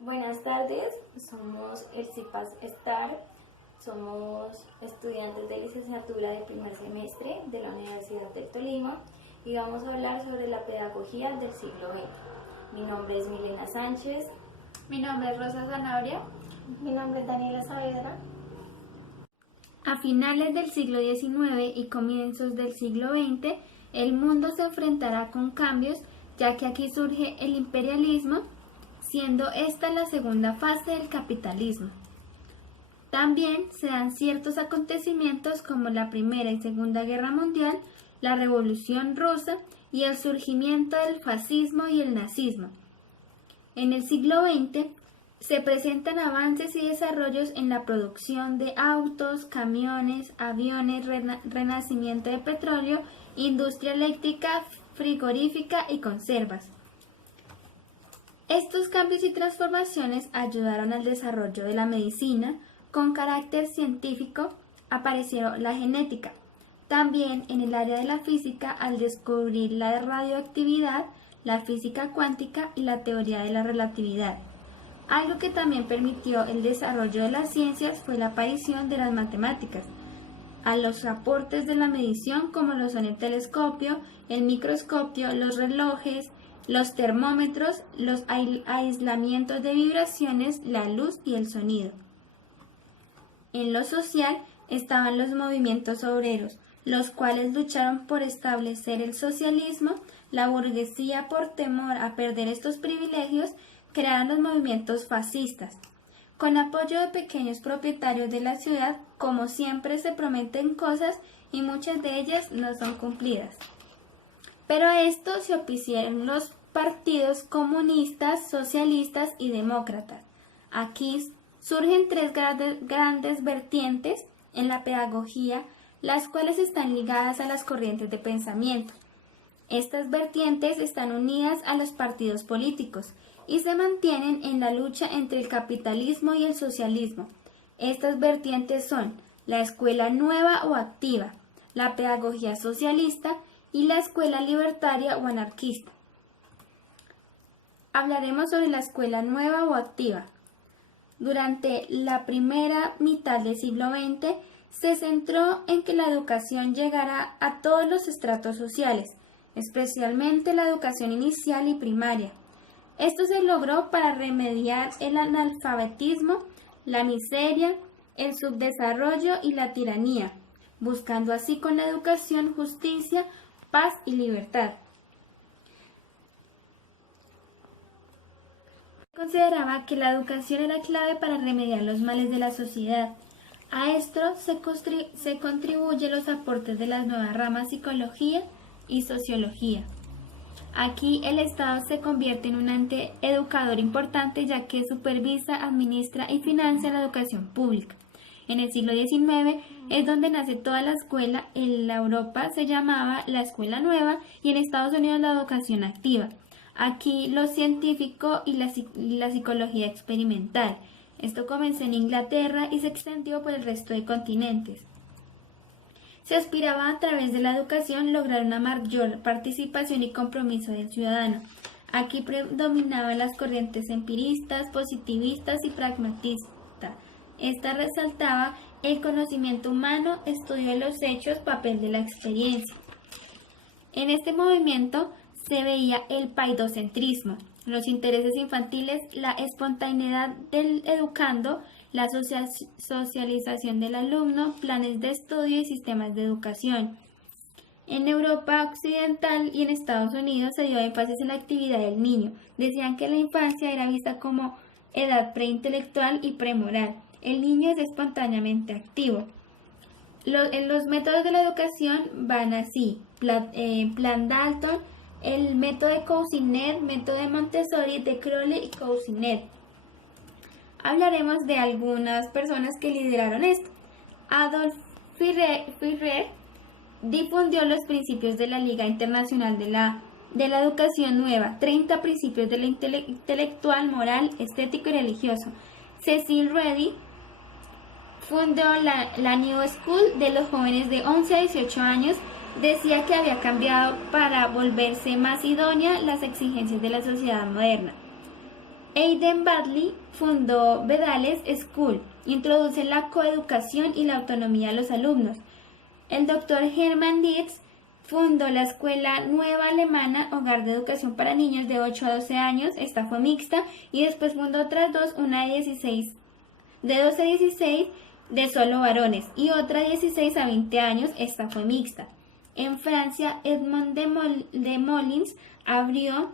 Buenas tardes, somos el CIPAS STAR, somos estudiantes de licenciatura de primer semestre de la Universidad del Tolima y vamos a hablar sobre la pedagogía del siglo XX. Mi nombre es Milena Sánchez. Mi nombre es Rosa Zanabria. Mi nombre es Daniela Saavedra. A finales del siglo XIX y comienzos del siglo XX, el mundo se enfrentará con cambios, ya que aquí surge el imperialismo, siendo esta la segunda fase del capitalismo. También se dan ciertos acontecimientos como la Primera y Segunda Guerra Mundial, la Revolución Rusa y el surgimiento del fascismo y el nazismo. En el siglo XX se presentan avances y desarrollos en la producción de autos, camiones, aviones, renacimiento de petróleo, industria eléctrica, frigorífica y conservas. Estos cambios y transformaciones ayudaron al desarrollo de la medicina. Con carácter científico apareció la genética. También en el área de la física al descubrir la radioactividad, la física cuántica y la teoría de la relatividad. Algo que también permitió el desarrollo de las ciencias fue la aparición de las matemáticas, a los aportes de la medición como lo son el telescopio, el microscopio, los relojes, los termómetros, los aislamientos de vibraciones, la luz y el sonido. En lo social estaban los movimientos obreros, los cuales lucharon por establecer el socialismo. La burguesía, por temor a perder estos privilegios, crearon los movimientos fascistas. Con apoyo de pequeños propietarios de la ciudad, como siempre se prometen cosas y muchas de ellas no son cumplidas. Pero a esto se opusieron los partidos comunistas, socialistas y demócratas. Aquí surgen tres grandes vertientes en la pedagogía, las cuales están ligadas a las corrientes de pensamiento. Estas vertientes están unidas a los partidos políticos y se mantienen en la lucha entre el capitalismo y el socialismo. Estas vertientes son la escuela nueva o activa, la pedagogía socialista y la escuela libertaria o anarquista. Hablaremos sobre la escuela nueva o activa. Durante la primera mitad del siglo XX se centró en que la educación llegara a todos los estratos sociales, especialmente la educación inicial y primaria. Esto se logró para remediar el analfabetismo, la miseria, el subdesarrollo y la tiranía, buscando así con la educación justicia, paz y libertad. Se consideraba que la educación era clave para remediar los males de la sociedad. A esto se contribuyen los aportes de las nuevas ramas psicología y sociología. Aquí el Estado se convierte en un ente educador importante, ya que supervisa, administra y financia la educación pública. En el siglo XIX es donde nace toda la escuela. En la Europa se llamaba la escuela nueva y en Estados Unidos la educación activa. Aquí lo científico y la psicología experimental. Esto comenzó en Inglaterra y se extendió por el resto de continentes. Se aspiraba a través de la educación lograr una mayor participación y compromiso del ciudadano. Aquí predominaban las corrientes empiristas, positivistas y pragmatistas. Esta resaltaba el conocimiento humano, estudio de los hechos, papel de la experiencia. En este movimiento se veía el paidocentrismo, los intereses infantiles, la espontaneidad del educando, la socialización del alumno, planes de estudio y sistemas de educación. En Europa occidental y en Estados Unidos se dio énfasis en la actividad del niño. Decían que la infancia era vista como edad preintelectual y premoral. El niño es espontáneamente activo. Los métodos de la educación van así: Plan Dalton, el método de Cousinet, método de Montessori, de Crowley y Cousinet. Hablaremos de algunas personas que lideraron esto. Adolf Fierret difundió los principios de la Liga Internacional de la Educación Nueva, 30 principios de la intelectual, moral, estético y religioso. Cecil Redi fundó la New School de los jóvenes de 11 a 18 años. Decía que había cambiado para volverse más idónea las exigencias de la sociedad moderna. Aidan Bartley fundó Bedales School, introduce la coeducación y la autonomía a los alumnos. El doctor Hermann Dietz fundó la Escuela Nueva Alemana, hogar de educación para niños de 8 a 12 años, esta fue mixta, y después fundó otras dos, una de 12 a 16 de solo varones y otra 16 a 20 años, esta fue mixta. En Francia, Edmond de Molins abrió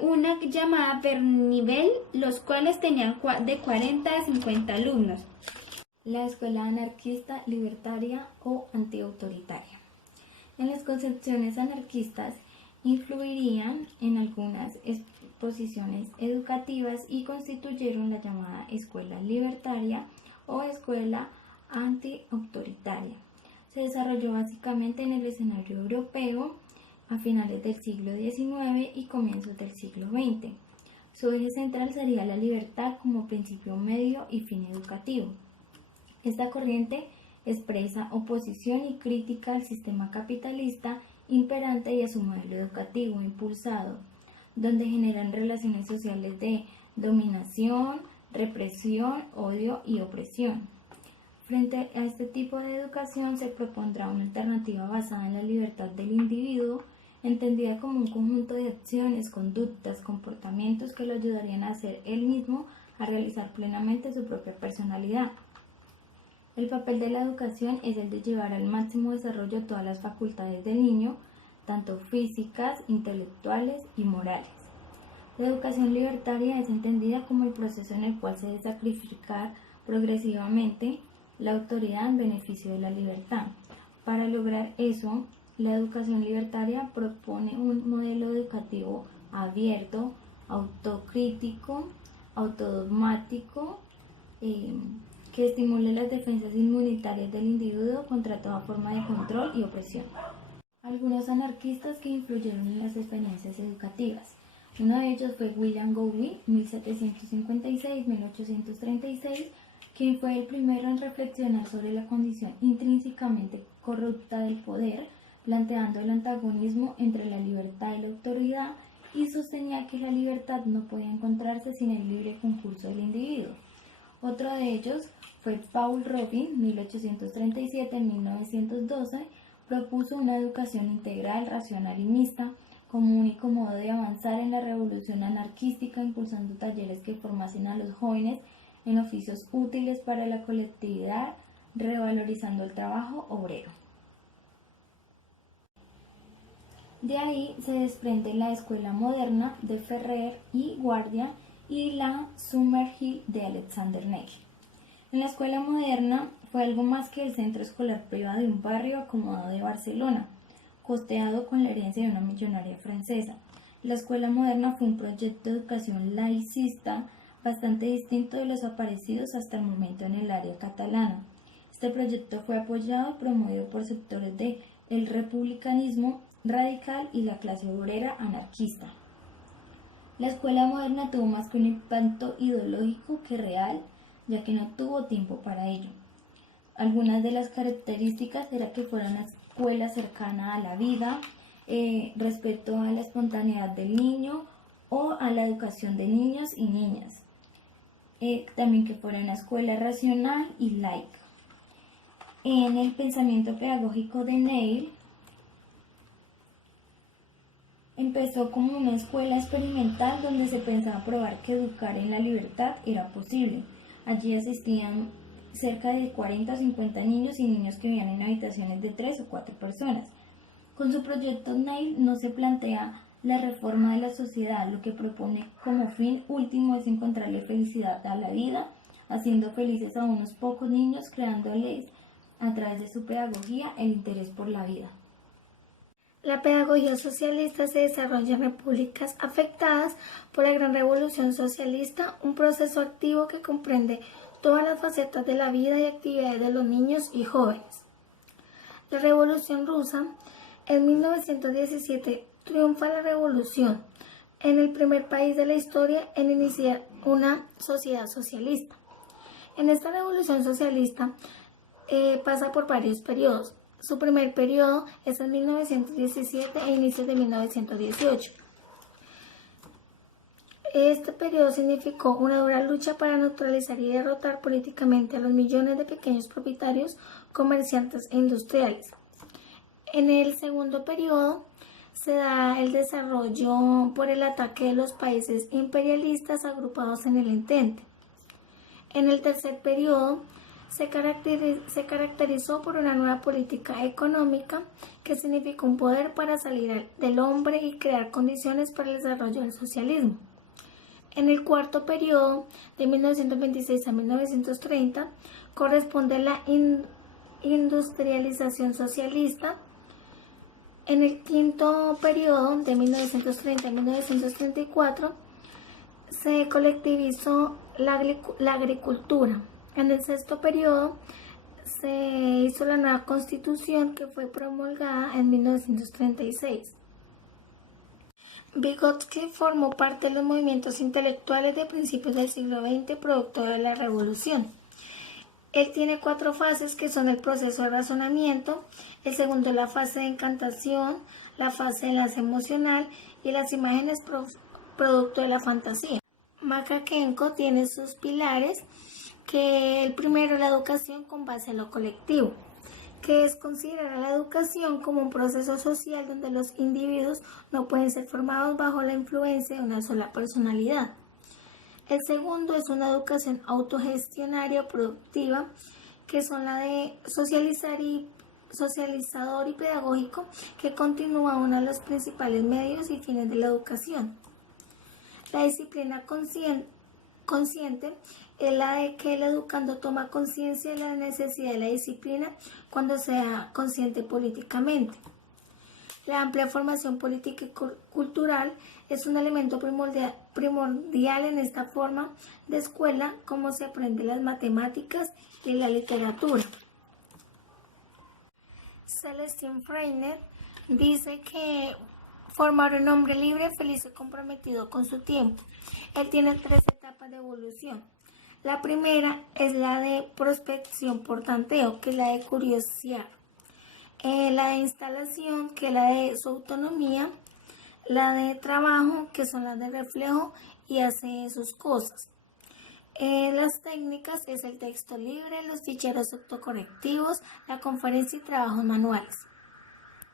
una llamada Vernivel, los cuales tenían de 40 a 50 alumnos. La escuela anarquista, libertaria o antiautoritaria. En las concepciones anarquistas influirían en algunas posiciones educativas y constituyeron la llamada escuela libertaria o escuela antiautoritaria. Se desarrolló básicamente en el escenario europeo a finales del siglo XIX y comienzos del siglo XX. Su eje central sería la libertad como principio medio y fin educativo. Esta corriente expresa oposición y crítica al sistema capitalista imperante y a su modelo educativo impulsado, donde generan relaciones sociales de dominación, represión, odio y opresión. Frente a este tipo de educación se propondrá una alternativa basada en la libertad del individuo, entendida como un conjunto de acciones, conductas, comportamientos que lo ayudarían a ser él mismo, a realizar plenamente su propia personalidad. El papel de la educación es el de llevar al máximo desarrollo todas las facultades del niño, tanto físicas, intelectuales y morales. La educación libertaria es entendida como el proceso en el cual se debe sacrificar progresivamente la autoridad en beneficio de la libertad. Para lograr eso, la educación libertaria propone un modelo educativo abierto, autocrítico, autodogmático, que estimule las defensas inmunitarias del individuo contra toda forma de control y opresión. Algunos anarquistas que influyeron en las experiencias educativas. Uno de ellos fue William Gowdy, 1756-1836, quien fue el primero en reflexionar sobre la condición intrínsecamente corrupta del poder, planteando el antagonismo entre la libertad y la autoridad, y sostenía que la libertad no podía encontrarse sin el libre concurso del individuo. Otro de ellos fue Paul Robin, 1837-1912, propuso una educación integral, racional y mixta, como único modo de avanzar en la revolución anarquística, impulsando talleres que formasen a los jóvenes en oficios útiles para la colectividad, revalorizando el trabajo obrero. De ahí se desprende la escuela moderna de Ferrer y Guardia y la Summerhill de Alexander Nagel. En la escuela moderna fue algo más que el centro escolar privado de un barrio acomodado de Barcelona, costeado con la herencia de una millonaria francesa. La escuela moderna fue un proyecto de educación laicista bastante distinto de los aparecidos hasta el momento en el área catalana. Este proyecto fue apoyado y promovido por sectores del republicanismo radical y la clase obrera anarquista. La escuela moderna tuvo más que un impacto ideológico que real, ya que no tuvo tiempo para ello. Algunas de las características era que fuera una escuela cercana a la vida, respeto a la espontaneidad del niño o a la educación de niños y niñas. También que fuera una escuela racional y laica. En el pensamiento pedagógico de Nagel, empezó como una escuela experimental donde se pensaba probar que educar en la libertad era posible. Allí asistían cerca de 40 o 50 niños y niños que vivían en habitaciones de 3 o 4 personas. Con su proyecto Nagel no se plantea la reforma de la sociedad, lo que propone como fin último es encontrarle felicidad a la vida, haciendo felices a unos pocos niños, creándoles a través de su pedagogía el interés por la vida. La pedagogía socialista se desarrolla en repúblicas afectadas por la Gran Revolución Socialista, un proceso activo que comprende todas las facetas de la vida y actividades de los niños y jóvenes. La Revolución Rusa, en 1917, triunfa la revolución en el primer país de la historia en iniciar una sociedad socialista. En esta revolución socialista pasa por varios periodos. Su primer periodo es en 1917 e inicios de 1918. Este periodo significó una dura lucha para neutralizar y derrotar políticamente a los millones de pequeños propietarios, comerciantes e industriales. En el segundo periodo se da el desarrollo por el ataque de los países imperialistas agrupados en el Entente. En el tercer periodo se caracterizó por una nueva política económica que significó un poder para salir del hombre y crear condiciones para el desarrollo del socialismo. En el cuarto periodo, de 1926 a 1930, corresponde la industrialización socialista. En el quinto periodo, de 1930 a 1934, se colectivizó la agricultura. En el sexto periodo se hizo la nueva Constitución, que fue promulgada en 1936. Vygotsky formó parte de los movimientos intelectuales de principios del siglo XX, producto de la Revolución. Él tiene 4 fases, que son el proceso de razonamiento, el segundo la fase de encantación, la fase de enlace emocional y las imágenes producto de la fantasía. Makakenko tiene sus pilares, que el primero es la educación con base en lo colectivo, que es considerar a la educación como un proceso social donde los individuos no pueden ser formados bajo la influencia de una sola personalidad. El segundo es una educación autogestionaria o productiva, que son la de socializador y pedagógico, que continúa uno de los principales medios y fines de la educación. La disciplina consciente es la de que el educando toma conciencia de la necesidad de la disciplina cuando sea consciente políticamente. La amplia formación política y cultural es un elemento primordial en esta forma de escuela, como se aprende las matemáticas y la literatura. Celestine Freiner dice que formar un hombre libre, feliz y comprometido con su tiempo. Él tiene 3 etapas de evolución. La primera es la de prospección por tanteo, que es la de curiosear. La de instalación, que es la de su autonomía. La de trabajo, que son las de reflejo y hace sus cosas. Las técnicas es el texto libre, los ficheros autocorrectivos, la conferencia y trabajos manuales.